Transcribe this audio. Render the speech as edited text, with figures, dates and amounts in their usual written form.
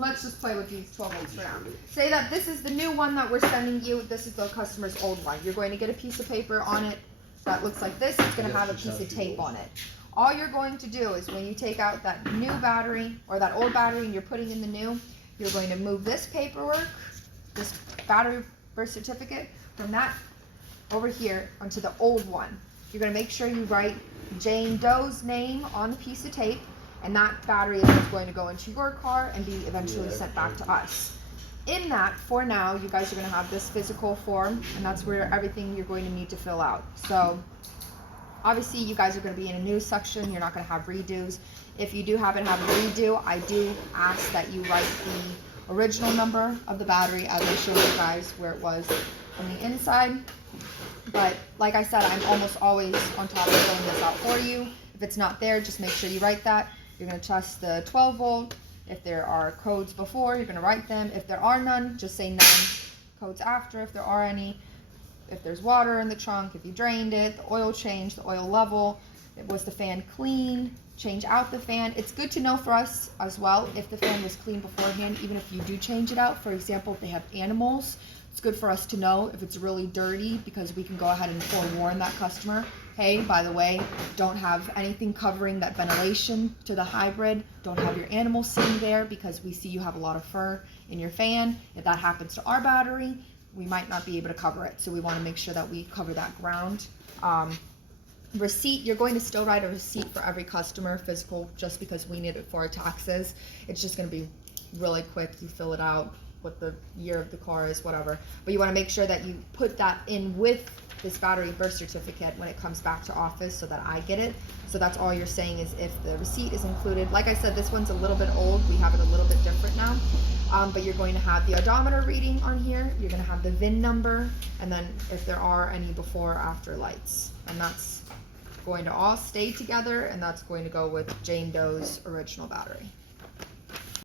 let's just play with these 12 volts for now. Say that this is the new one that we're sending you. This is the customer's old one. You're going to get a piece of paper on it that looks like this. It's going to have a piece of tape on it. All you're going to do is when you take out that new battery or that old battery and you're putting in the new, you're going to move this paperwork, this battery birth certificate, from that over here onto the old one. You're going to make sure you write Jane Doe's name on the piece of tape, and that battery is what's going to go into your car and be eventually sent back to us. In that, for now, you guys are going to have this physical form, and that's where everything you're going to need to fill out. So obviously you guys are going to be in a new section. You're not going to have redos. If you do happen to have a redo, I do ask that you write the original number of the battery as I showed you guys where it was on the inside. But like I said, I'm almost always on top of filling this out for you. If it's not there, just make sure you write that. You're going to test the 12 volt. If there are codes before, you're going to write them. If there are none, just say none. Codes after, if there are any. If there's water in the trunk, if you drained it, the oil change, the oil level, was the fan clean, change out the fan. It's good to know for us as well if the fan was clean beforehand, even if you do change it out. For example, if they have animals, it's good for us to know if it's really dirty, because we can go ahead and forewarn that customer, hey, by the way, don't have anything covering that ventilation to the hybrid. Don't have your animals sitting there, because we see you have a lot of fur in your fan. If that happens to our battery, we might not be able to cover it. So we want to make sure that we cover that ground. Receipt, you're going to still write a receipt for every customer, physical, just because we need it for our taxes. It's just going to be really quick. You fill it out, what the year of the car is, whatever. But you want to make sure that you put that in with this battery birth certificate when it comes back to office, so that I get it. So that's all you're saying, is if the receipt is included. Like I said, this one's a little bit old. We have it a little bit different now. But you're going to have the odometer reading on here. You're going to have the VIN number, and then if there are any before or after lights. And that's going to all stay together, and that's going to go with Jane Doe's original battery.